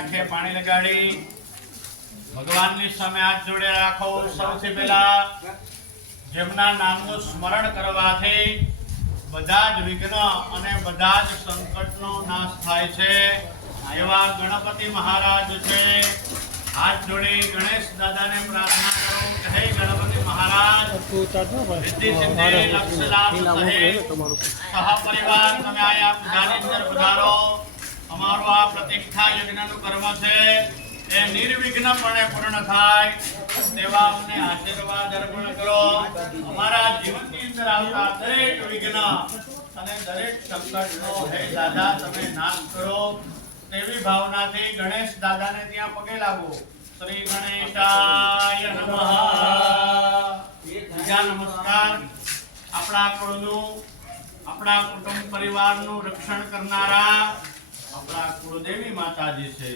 આંખે પાણી લગાડી ભગવાનની સામે હાથ જોડે રાખો। સૌથી પહેલા જેમના નામનું સ્મરણ કરવાથી બધા જ વિઘ્ન અને બધા જ સંકટનો નાશ થાય છે એવા ગણપતિ મહારાજ છે। હાથ જોડી ગણેશ દાદાને પ્રાર્થના કરો કે હે ગણપતિ મહારાજ સિદ્ધિ સિદ્ધિ લક્ષ લાભ સહિત સહપરિવાર તમે આયા પૂજાની અંદર પધારો। અમારો આ પ્રતિષ્ઠા યજ્ઞનું કર્મ છે એ નિર્વિઘ્નપણે પૂર્ણ થાય તેવા અમને આશીર્વાદ અર્પણ કરો। અમારા જીવનની અંદર આવતા દરેક વિઘ્ન અને દરેક સંકટનો હે દાદા તમે નાશ કરો તેવી ભાવનાથી ગણેશ દાદાને ત્યાં પગે લાગો। શ્રી ગણેશાય નમઃ। બીજા નમસ્કાર આપણા કુળનું આપણા કુટુંબ પરિવારનું રક્ષણ કરનારા આપણા કુળદેવી માતાજી છે।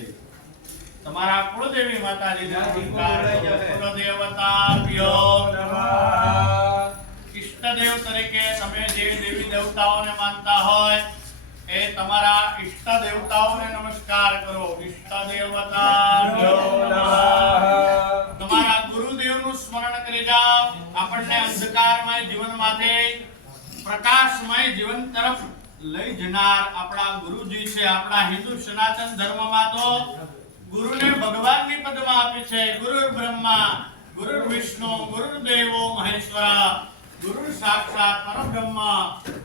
તમારા કુળદેવી માતાજીને નમસ્કાર કુળદેવતાભ્યો નમઃ। ઈષ્ટદેવ તરીકે તમે જે દેવી દેવતાઓને માનતા હોય એ તમારા ઈષ્ટ દેવતાઓને નમસ્કાર કરો। ઈષ્ટ દેવતાભ્યો નમઃ। તમારા ગુરુદેવનું સ્મરણ કરી જાઓ। આપણને અંધકારમય જીવનમાંથી પ્રકાશમય જીવન તરફ લઈ જનાર આપણા ગુરુજી છે। આપણા હિન્દુ સનાતન ધર્મમાં તો ગુરુને ભગવાનની પદમાં આપી છે। ગુરુ બ્રહ્મા ગુરુ વિષ્ણુ ગુરુદેવો મહેશ્વર ગુરુ સાક્ષાત પરબ્રહ્મ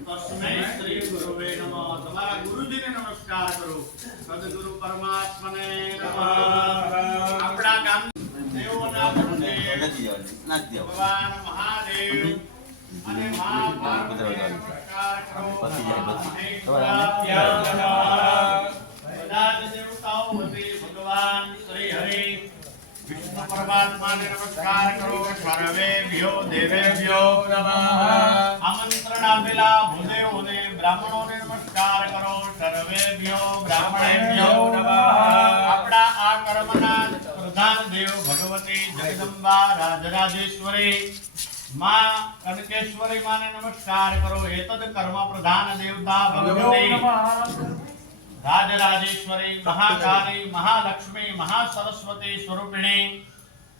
તસ્મૈ શ્રી ગુરુવે નમઃ। તમારા ગુરુજીને નમસ્કાર કરો। સદગુરુ પરમાત્માને નમઃ। આપણા ગામ દેવોના ગુરુદેવ ભગવાન મહાદેવ અને મા પાર્વતીને નમસ્કાર કરો। બધા જ દેવતાઓ વતી ભગવાન શ્રી હરિ વિષ્ણુ પરમાત્માને નમસ્કાર કરો। સર્વેભ્યો દેવેભ્યો નમઃ। આમંત્રણ આપેલા ભૂદેવોને બ્રાહ્મણોને નમસ્કાર કરો। સર્વેભ્યો બ્રાહ્મણેભ્યો નમઃ। આપણા આ કર્મના પ્રધાન દેવ ભગવતી જગદંબા રાજરાજેશ્વરી માં કનકેશ્વરી માને નમસ્કાર કરો। એતદ કર્મ પ્રધાન દેવતા ભગવતી राजराजेश्वरी महाकाली महालक्ष्मी महासरस्वती स्वरूपिणी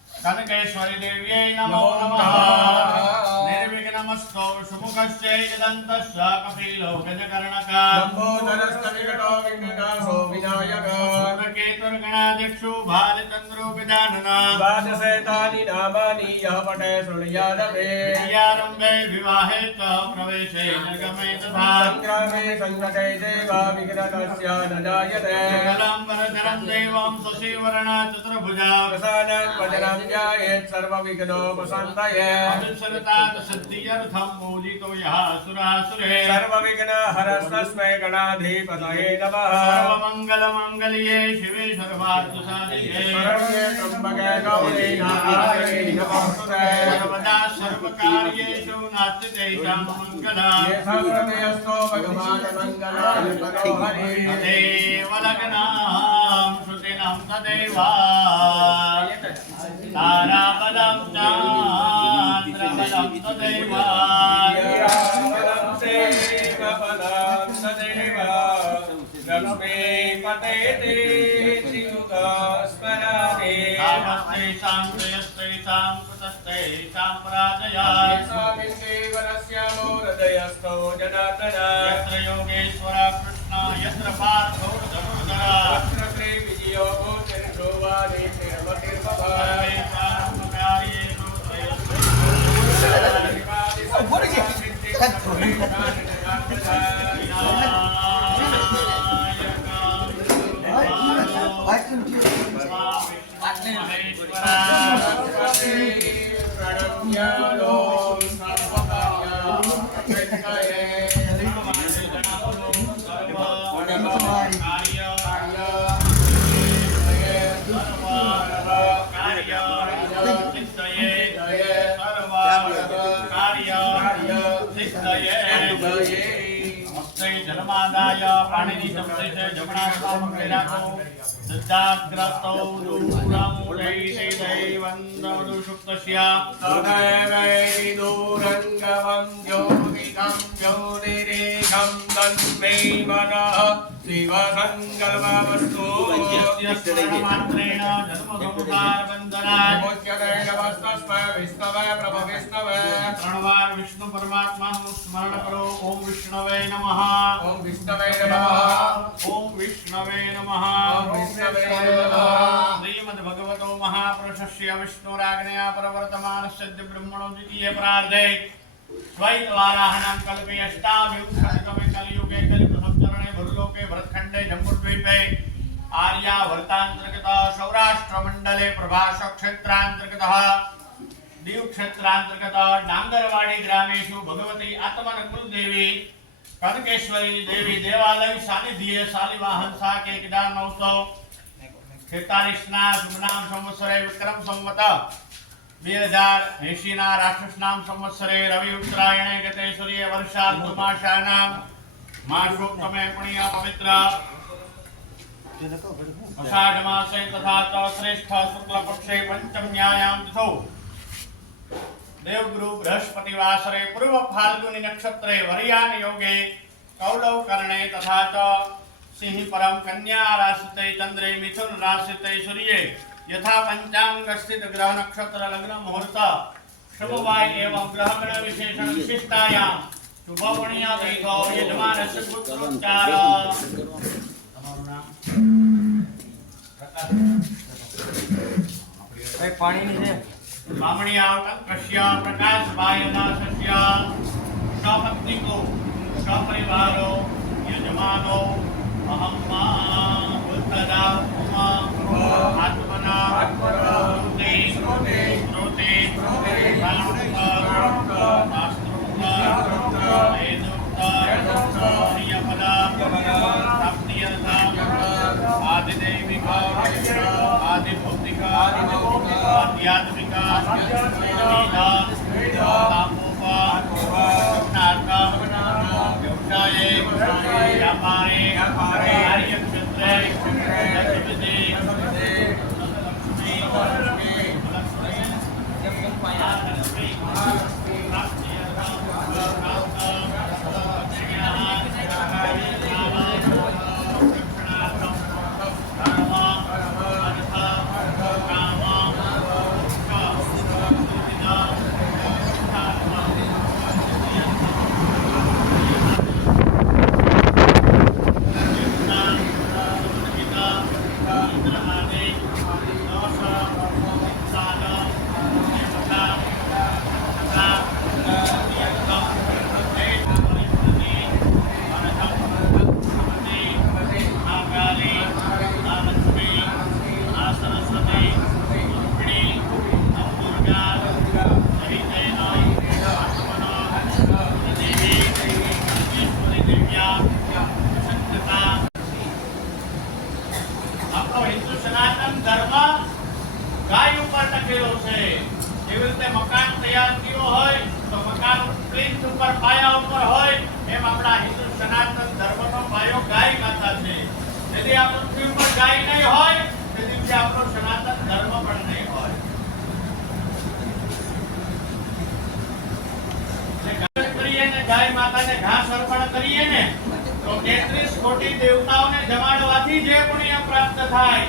कनकेश्वरी देव्यै नमो नमः। निर्विघ्नमस्तु सुमुखस्य दन्तस्य कपिलो गजकर्णक लंबोदरस्तविकटो विघ्ननाशो विनायक सूर्यकेतुर्गणाध्यक्षो भालचन्द्रो गजानन द्वादशेतानि नामानि यः पठे शृणुयादपि। आरम्भे विवाहे च प्रवेशे निर्गमे तथा संग्रामे संकटे देवा विघ्नकस्य न जायते। सकलं वरदरं देवं शशिवर्णा चतुर्भुजा प्रसादात् वज्रं ध्यायेत् सर्वविघ्नोपशान्तये। अनुसरतात् सिद्ध्यर्थं पूजितो यः असुरासुरे सर्वविघ्नहरस्तस्मै गणाधिपतये नमः। सर्वमङ्गलमाङ्गल्ये शिवे सर्वार्थसाधिके शरण्ये त्र्यम्बके गौरी नारायणी नमोस्तुते। सर्वदा सर्वकार्येषु नास्ति तेषां मङ्गलम्। येषां हृदयस्थो भगवान् मङ्गलाय मनोहरि तदेव लग्नां श्रुतिनं तदेव ताराबलं चान्द्रबलं तदेव ताराबलं देवबलं तदेव लक्ष्मीपतेति स्मरामि। तामस्तेषां श्रेयस्तेषां कृतस्तेषां पराजया येषामिन्द्रीवरस्य मूर्धयस्थो जनार्दन यत्र योगेश्वर कृष्ण यत्र पार्थो धनुर्धर यत्र श्रीविजयो गोचरितो वादितिर्मतिर्भव जलमादाय पाणिनि शब्दे जमना सामग्री राखो दत्ताग्रतो दूरमुदैते दैवन्दो सुप्तस्य तदैवैति दूरङ्गवं ज्योतिकं ज्योतिरेकं तन्मे मनः शिवसङ्कल्पवस्तु यस्य स्मरणमात्रेण जन्मसंसारबन्धनात् विमुच्यते नमस्तस्मै विष्णवे प्रभु विष्णवे। 3 વાર વિષ્ણુ પરમાત્માનું સ્મરણ કરો. ઓમ વિષ્ણવે નમઃ. ओम विष्णवे नमः। ઓમ વિષ્ણવે નમઃ. ओम विष्णवे नमः। શ્રીમદ્ભગવતો મહાપુરુષસ્ય વિષ્ણુરાજ્ઞયા પ્રવર્તમાનસ્ય બ્રહ્મણો દ્વિતીય પ્રાર્ધે દ્વૈતવારાહનાં કલ્પે અષ્ટાભ્યુત્થાનકમે કલિયુગે કલિપ્રથમચરણે ભૂલોકે ભરતખંડે જંબુદ્વીપે આર્યાવર્તાંતર્ગત સૌરાષ્ટ્રમંડલે પ્રભાસ ક્ષેત્રાંતર્ગતઃ દીવ ક્ષેત્રાંતર્ગત ડાંગરવાડી ગ્રામેષુ ભગવતી આત્મન કુલદેવી કનકેશ્વરી દેવી દેવાલય સાનિધ્યે શાલિવાહન શાક 1943 ના શુભનામ સંવત્સરે વિક્રમ સંવત 2080 ના રાક્ષસ નામ સંવત્સરે રવિ ઉત્તરાયણે ગતે સૂર્ય વર્ષા ઋતુમાસાનામ માસોત્તમે પુણ્ય પવિત્ર અષાઢ માસે તથા ચ શ્રેષ્ઠ શુક્લ પક્ષે પંચમ્યાયામ તિથૌ દેવગુરુ બૃહસ્પતિ વાસરે પૂર્વ ફાલ્ગુની નક્ષત્રે વરિયાન યોગે કૌલવ કરણે તથા ચ સિંહ પરમ કન્યા રાશિતે ચંદ્રે મિથુન રાશિતે સૂર્ये यथा पंचांग स्थित ग्रह नक्षत्र लग्न मुहूर्त शुभवाय एवं ग्रह गण विशेषण विशिष्टायां शुभवणीय दैतो यजमानस्य पुत्रोच्चार તમારું નામ ભાઈ પાણી ની છે બામણીયા કંકષ્ય પ્રકાશભાઈ દાસસ્ય સપત્નિકો સપરિવારો યજમાનો અહમ ઉત્તદા आत्मना श्रुते श्रुते आदिदैविक आदिभौतिक आध्यात्मिक व्यवसाये व्यापारे कार्यक्षेत्रे मकान तैयार कियो होय तो मकान प्लिंथ ऊपर पाया ऊपर होय एम आपड़ा हिंदू सनातन धर्म नो पायो गाय माता छे। यदि आ पृथ्वी पर गाय नहीं होय तो दिवसे आपनो सनातन धर्म पण नहीं होय। करिए ने गाय माता ने घास अर्पण करिए ने तो 33 कोटी देवताओं ने जमाडवाथी जे पुण्य प्राप्त थाय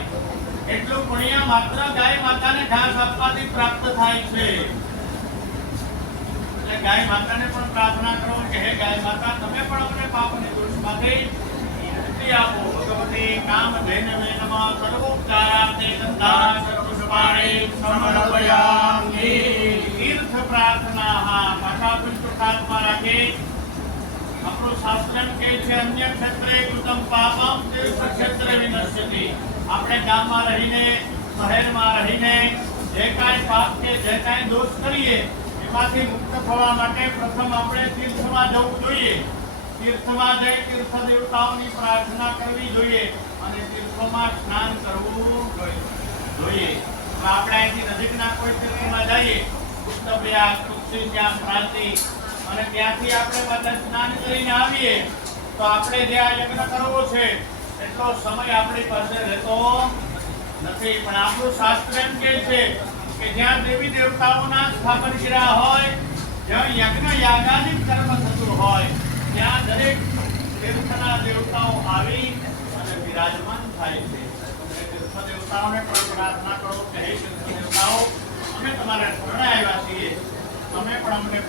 એટલું પુણ્ય માત્ર ગાય માતાને ઘાસ આપવાથી પ્રાપ્ત થાય છે। એટલે ગાય માતાને પણ પ્રાર્થના કરો કે હે ગાય માતા તમે પણ અમને પાપની દોષમાંથી મુક્તિ આપો। ભગવતી કામધેનવે નમઃ સર્વોપચારાર્થે દંતા સર્વસુપાણે સમર્પયામિ। તીર્થ પ્રાર્થના પાછા પુષ્પાત્મા રાખે। આપણું શાસ્ત્ર એમ કહે છે અન્ય ક્ષેત્રે કૃતમ પાપમ તીર્થ ક્ષેત્રે વિનશ્યતિ। આપણે ગામમાં રહીને શહેરમાં રહીને જે કાંઈ પાપ કે જે કાંઈ દોષ કરીએ એમાંથી મુક્ત થવા માટે પ્રથમ આપણે તીર્થમાં જવું જોઈએ। તીર્થમાં જઈ તીર્થ દેવતાઓની પ્રાર્થના કરવી જોઈએ અને તીર્થોમાં સ્નાન કરવું જોઈએ। તો આપણે અહીંથી નજીકના કોઈ તીર્થમાં જઈએ ઉત્તરપ્રયાગ તુલસીશ્યામ ક્રાંતિ અને ત્યાંથી આપણે પાછા સ્નાન કરીને આવીએ તો આપણે જે આ યજ્ઞ કરવો છે એટલો સમય આપણી પાસે રહેતો નથી। પણ આપણું શાસ્ત્ર એમ કહે છે કે જ્યાં દેવી દેવતાઓના સ્થાપન કર્યા હોય જ્યાં યજ્ઞ યાગાદિક કર્મ થતું હોય ત્યાં દરેક તીર્થના દેવતાઓ આવી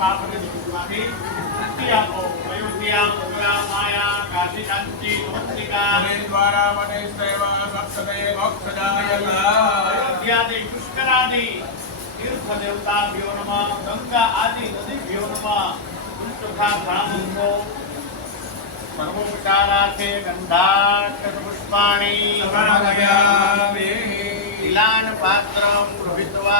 પાપને દુઃખમાંથી મુક્તિ આપો. અયોધ્યા, મથુરા, માયા, કાશી, કાંચી, નમસ્તિકા, હરે દ્વારા મને સેવા સપ્તદય મોક્ષદાયક. અયોધ્યાદિ, પુષ્કરાદિ તીર્થ દેવતાભ્યો નમઃ. ગંગા આદિ નદીભ્યો નમઃ. પુષ્પખા ઘણામંત્રો સર્વોપચારાર્થે ગંધાક્ષત પુષ્પાણિ સમર્પયામિ. तिलान पात्रम गृहीत्वा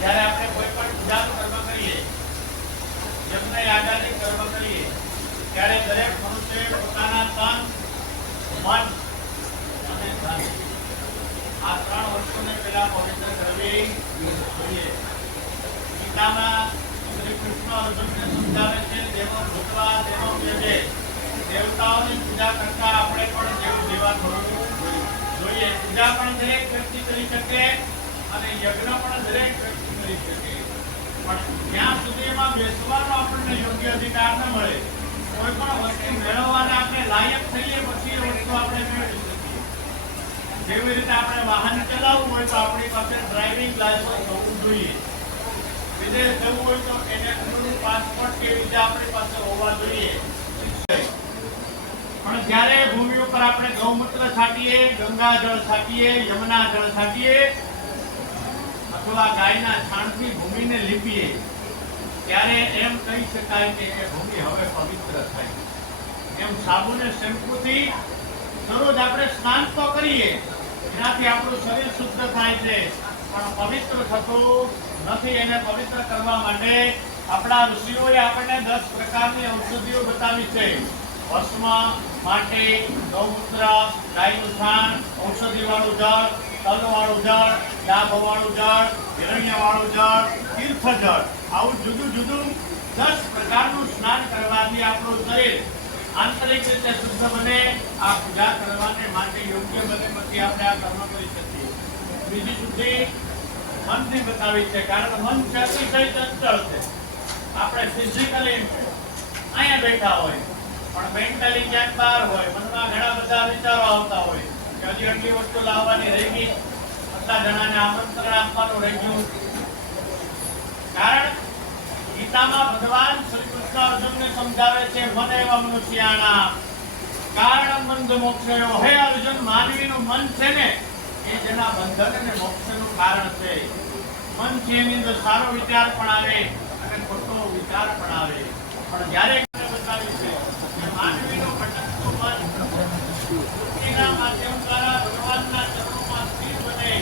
જ્યારે આપણે કોઈ પણ પૂજાનું કર્મ કરીએ, યજ્ઞ યાગાદિ કર્મ કરીએ, ત્યારે દરેક મનુષ્ય પોતાના તન, મન અને ધન આ ત્રણ વસ્તુને પહેલા પવિત્ર કરવી જોઈએ. ગીતામાં શ્રી કૃષ્ણ અર્જુનને સમજાવે છે, દેવો ભૂતવા દેવો વ્યજે. દેવતાઓની પૂજા કરતા આપણે પણ દેવ જેવા થવું જોઈએ. પૂજા પણ દરેક વ્યક્તિ કરી શકે અને યજ્ઞ પણ દરેક વ્યક્તિ કરી શકે, પણ જ્યાં સુધી એમાં બેસવાનો આપણને યોગ્ય અધિકાર ન મળે, કોઈ પણ વસ્તુ મેળવવાને આપણે લાયક થઈએ પછી એ વસ્તુ આપણે મેળવી શકીએ. જેવી રીતે આપણે વાહન ચલાવવું હોય તો આપણી પાસે ડ્રાઇવિંગ લાયસન્સ હોવું જોઈએ. વિદેશ જવું હોય તો એને અનુરૂપ પાસપોર્ટ કે વિઝા આપણી પાસે હોવા જોઈએ. પણ જ્યારે ભૂમિ ઉપર આપણે ગૌમૂત્ર છાંટીએ, ગંગાજળ છાંટીએ, યમુના જળ છાંટીએ અથવા ગાયના છાણથી ભૂમિને લીપીએ, ત્યારે એમ કહી શકાય કે એ ભૂમિ હવે પવિત્ર થાય. એમ સાબુને શેમ્પૂથી દરરોજ આપણે સ્નાન તો કરીએ, એનાથી આપણું શરીર શુદ્ધ થાય છે, પણ પવિત્ર થતું નથી. એને પવિત્ર કરવા માટે આપણા ઋષિઓએ આપણને 10 પ્રકારની ઔષધિઓ બતાવી છે. ભસ્મ, માટી, ગૌમૂત્ર, ગાયનું છાણ, ઔષધિવાળું જળ, તલવાળું જળ, ડાભવાળું જળ, હિરણ્યવાળું જળ, તીર્થ જળ, આવું જુદું જુદું 10 પ્રકારનું સ્નાન કરવાથી આપણું શરીર આંતરિક રીતે શુદ્ધ બને. આ પૂજા કરવાને માટે યોગ્ય બને, પછી આપણે આ કર્મ કરી શકીએ. બીજી શુદ્ધિ મનથી બતાવી છે, કારણ મન છે અતિશય ચંચળ છે. આપણે ફિઝિકલી અહીંયા બેઠા હોય પણ મેન્ટલી ક્યાંક બહાર હોય, મનમાં ઘણા બધા વિચારો આવતા હોય કે હજી આટલી વસ્તુ લાવવાની રહી ગઈ, આટલા જણાને આમંત્રણ આપવાનું રહી ગયું. કારણ ગીતામાં ભગવાન શ્રી કૃષ્ણ અર્જુનને સમજાવે છે, મન એવ મનુષ્યાના કારણ બંધ મોક્ષયો. હે અર્જુન, માનવીનું મન છે ને એ જેના બંધન અને મોક્ષનું કારણ છે. મન છે એની અંદર સારો વિચાર પણ આવે અને ખોટો વિચાર પણ આવે, પણ જ્યારે બતાવ્યું છે કે માનવીનું ભટકતું મન ભક્તિના માધ્યમ દ્વારા ભગવાનના ચરણોમાં સ્થિર બને.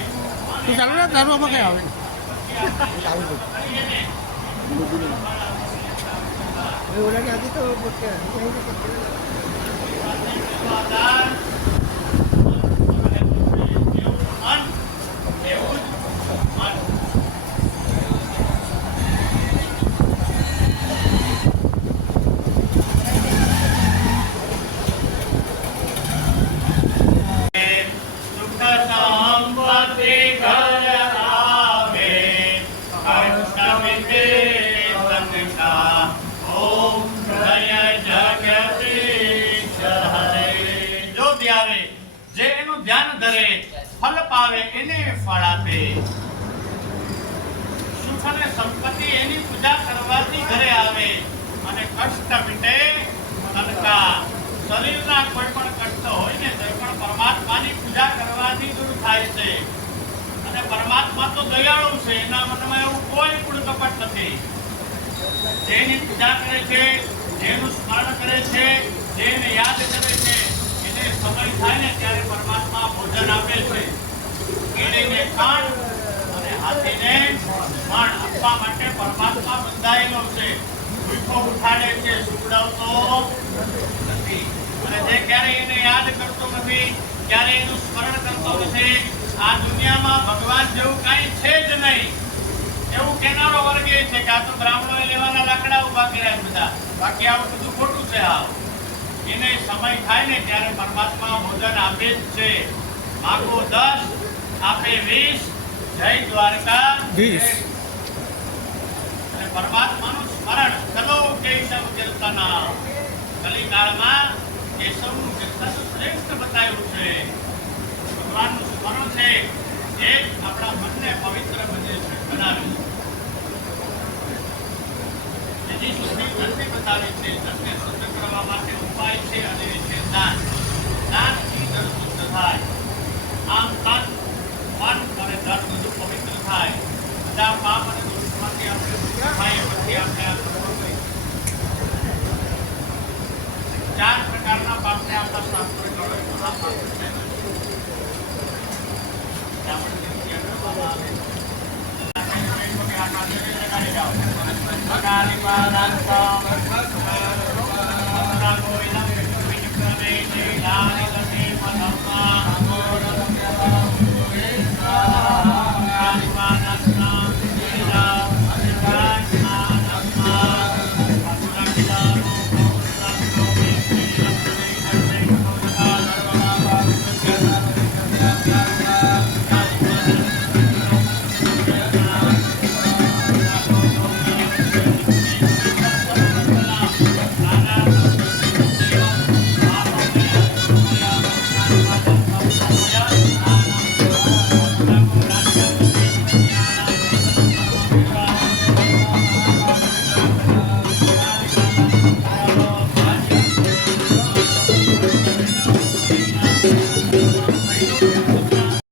જે એનું ધ્યાન ધરે ફલ પાવે એને ફળ આપે. સુખ અને સંપત્તિ એની પૂજા કરવાથી ઘરે આવે અને કષ્ટ મીટે તનકા. શરીરના કોઈ પણ કષ્ટ હોય ને તે પણ પરમાત્માની પૂજા કરવાથી દૂર થાય છે. અને પરમાત્મા તો દયાળુ છે, એના મનમાં એવું કોઈ કૂડ કપટ નથી. જેની પૂજા કરે છે, જેનું સ્મરણ કરે છે, જેને યાદ કરે છે, એને સમય થાય ને ત્યારે પરમાત્મા ભોજન આપે છે. કીડીને ખાંડ અને હાથીને માણ આપવા માટે પરમાત્મા બંધાયેલો છે. ભૂખો ઉઠાડે છે, સુવડાવતો નથી. અને જે ક્યારેય એને યાદ કરતો નથી, ક્યારેય એનું સ્મરણ કરતો નથી, આ દુનિયામાં ભગવાન જેવું કાંઈ છે જ નહીં એવું કહેનારો વર્ગ એ છે કે આ તો બ્રાહ્મણોએ લેવાના લાકડા ઉભા કર્યા બધા, બાકી આવું બધું ખોટું છે. એને સમય થાય ને ત્યારે પરમાત્મા ભોજન આપે જ છે. માગો 10 આપે 20, જય દ્વારકા. અને પરમાત્માનું સ્મરણ ચલો કેશવ કીર્તના. કલિકાળમાં કેશવનું કીર્તન શ્રેષ્ઠ બતાવ્યું છે. ભગવાનનું સ્મરણ છે એ આપણા મનને પવિત્ર બનાવે છે. બીજી શુદ્ધિ ધનને બતાવે છે. ધનને શુદ્ધ કરવા માટે ઉપાય છે અને એ છે દાન. દાનથી ધન શુદ્ધ થાય. આમ તન, મન અને ધન બધું પવિત્ર થાય. બધા પાપ અને દોષમાંથી આપણે મુક્ત થાય. પછી આપણે આ કરવું જોઈએ. 4 પ્રકારના પાપને આપણા શાસ્ત્રોએ ગણ્યો. મહાપાપ છે. આપણે નિત્ય કરવામાં આવે. આકાશ લગાડી જાઓ.